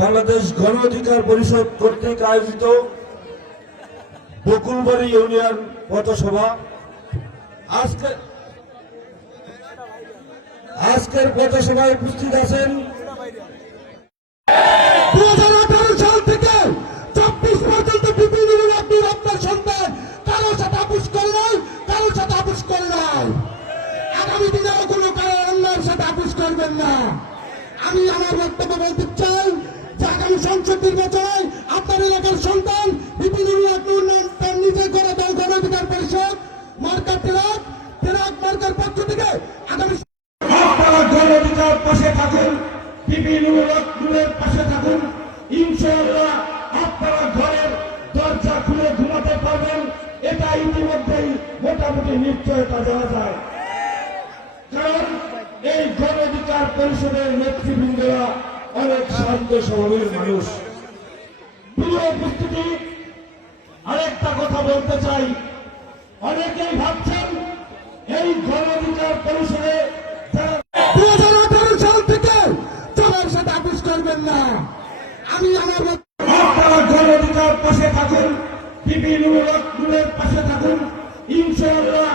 বাংলাদেশ গণ অধিকার পরিষদ কর্তৃক আয়োজিত বকুলবাড়ি ইউনিয়ন পথসভা। আজকে আজকের পথসভায় উপস্থিত আছেন আগামী দিনেও কোনো কারও অন্যের সাথে আপুস করবেন না। আমি আমার বক্তব্য বলতে চাই যে আগামী সংসদ নির্বাচনে আপনার এলাকার সন্তান আপনি উন্নয়ন নিজে করে দল গণ অধিকার পরিষদ, মার্কার তেরাক তেরাক মার্কার পক্ষ থেকে আগামী আপনারা গণ অধিকার পাশে থাকুন, বিভিন্ন রত্নের পাশে থাকুন। ইনশাআল্লাহ আপনারা ঘরের দরজা খুলে ঘুমাতে পারবেন, এটা ইতিমধ্যেই মোটামুটি নিশ্চয়তা দেওয়া যায় কারণ এই গণ অধিকার পরিষদের নেতৃবৃন্দরা অনেক শান্ত স্বভাবের মানুষ। প্রিয় উপস্থিতি আরেকটা কথা বলতে চাই। অনেকেই ভাবছেন এই গণ অধিকার পরিষদে যারা দু হাজার আঠারো সাল থেকে চলার সাথে আপুস করবেন না। আমি আমার আপনারা গণ অধিকার পাশে থাকুন বিভিন্ন পাশে থাকুন। ইনশাআল্লাহ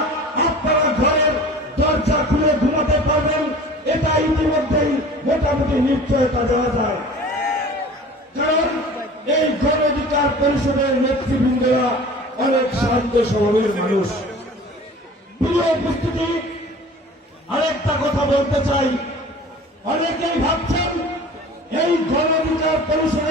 মোটামুটি নিশ্চয়তা দেওয়া যায়। কারণ এই গণ অধিকার পরিষদের নেতৃবৃন্দরা অনেক শান্ত স্বভাবের মানুষ। প্রিয় উপস্থিতি, আরেকটা কথা বলতে চাই। অনেকেই ভাবছেন এই গণ অধিকার পরিষদ